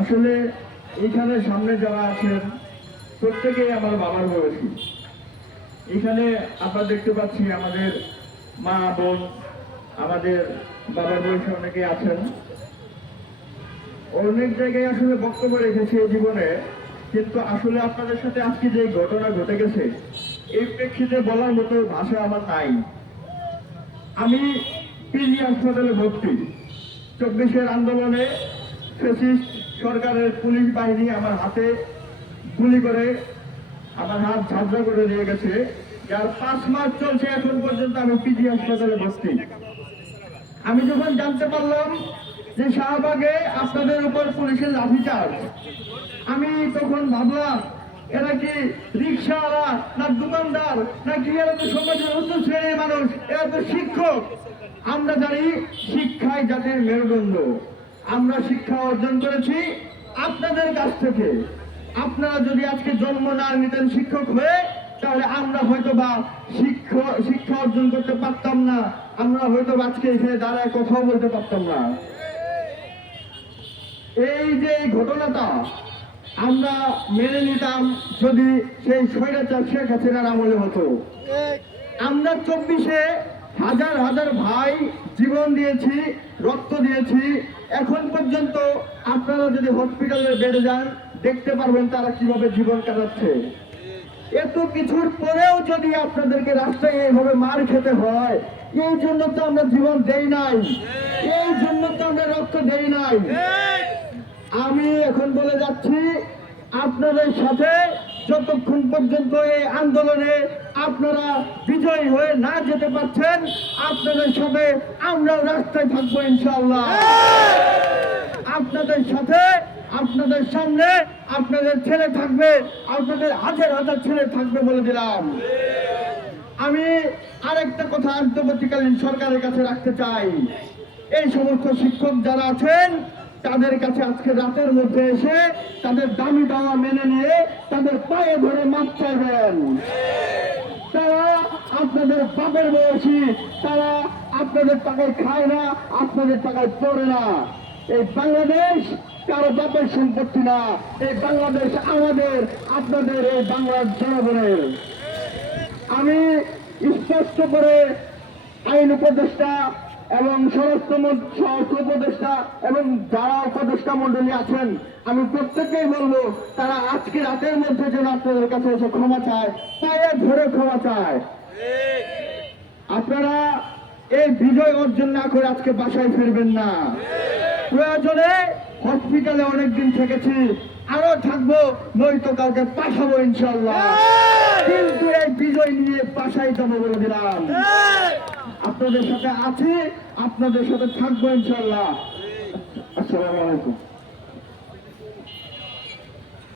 আসলে এখানে সামনে যারা আছেন, প্রত্যেকেই আমার বাবার বয়সী। এখানে আমরা দেখতে পাচ্ছি আমাদের মা, বোন, আমাদের বাবার বয়সী অনেকে আছেন। অনেক জায়গায় আসলে বক্তব্য রেখেছে জীবনে, কিন্তু আসলে আপনাদের সাথে আজকে যে ঘটনা ঘটে গেছে, এই প্রেক্ষিতে বলার মতো ভাষা আমার নাই। আমি পিজি হাসপাতালে ভর্তি। চব্বিশের আন্দোলনে ফেসিস্ট সরকারের পুলিশ বাহিনী আমার হাতে গুলি করে আমার হাত ঝাঁঝরা করে নিয়ে গেছে। যার পাঁচ মাস চলছে এখন পর্যন্ত আমি পিজি হাসপাতালে ভর্তি। আমি যখন জানতে পারলাম যে শাহবাগে আপনাদের উপর পুলিশের লাঠিচার্জ, আমি তখন ভাবলাম এরা কি রিক্সাওয়ালা না দোকানদার, না কি এরা তো সমাজের উচ্চ শ্রেণির মানুষ, এরা তো শিক্ষক। আমরা জানি শিক্ষাই জাতির মেরুদণ্ড। আমরা শিক্ষা অর্জন করেছি আপনাদের কাছ থেকে। আপনারা যদি আজকে জন্ম না নিতেন শিক্ষক হয়ে, তাহলে আমরা হয়তো বা শিক্ষা অর্জন করতে পারতাম না। আমরা হয়তো আজকে এখানে দাঁড়ায় কথাও বলতে পারতাম না। এই যে ঘটনাটা আমরা মেনে নিতাম যদি সেই স্বৈরাচার শেখ হাসিনার আমলে হতো। আমরা চব্বিশে হাজার হাজার ভাই জীবন দিয়েছি, রক্ত দিয়েছি। এখন পর্যন্ত আপনারা যদি হসপিটালে বেড়ে যান, দেখতে পারবেন তারা কীভাবে জীবন কাটাচ্ছে। এত কিছুর পরেও যদি আপনাদেরকে রাস্তায় এইভাবে মার খেতে হয়, এই জন্য তো আমরা জীবন দেই নাই। এই জন্য তো আমরা রক্ত দেই নাই। আমি এখন বলে যাচ্ছি, আপনাদের সাথে যতক্ষণ পর্যন্ত এই আন্দোলনে আপনারা বিজয়ী হয়ে না যেতে পারছেন, আপনাদের সাথে আমরাও রাস্তায় থাকব ইনশাল্লাহ আপনাদের সাথে, আপনাদের সামনে আপনাদের ছেলে থাকবে, আপনাদের হাজার হাজার ছেলে থাকবে বলে দিলাম। আমি আরেকটা কথা আন্তর্বর্তীকালীন সরকারের কাছে রাখতে চাই। এই সমস্ত শিক্ষক যারা আছেন তাদের কাছে আজকে রাতের মধ্যে এসে তাদের দামি দাওয়া মেনে নিয়ে তাদের পায়ে ধরে মাপ চাইবেন। তারা আপনাদের বাপের বয়সী, তারা আপনাদের টাকায় খায় না, আপনাদের টাকায় পড়ে না। এই বাংলাদেশ কারও বাপের সম্পত্তি না, এই বাংলাদেশ আমাদের, আপনাদের এই বাংলার জনগণের। আমি স্পষ্ট করে আইন উপদেষ্টা এবং মন- স্বরাষ্ট্র উপদেষ্টা এবং যারা উপদেষ্টা মন্ডলী আছেন, আমি প্রত্যেককেই বলব, তারা আজকে রাতের মধ্যে যেন আপনাদের কাছে এসে ক্ষমা চায়, পায়ে ধরে ক্ষমা চায়। আপনারা এই বিজয় অর্জন না করে আজকে বাসায় ফিরবেন না। প্রয়োজনে হসপিটালে অনেকদিন থেকেছি, আরও থাকব, নয়তো কাউকে পাঠাবো ইনশাল্লাহ কিন্তু এই বিজয় নিয়ে বাসায় যাব বলে দিলাম। আপনাদের সাথে আছে আপনাদের সাথে থাকব ইনশাল্লাহ আসসালামু আলাইকুম।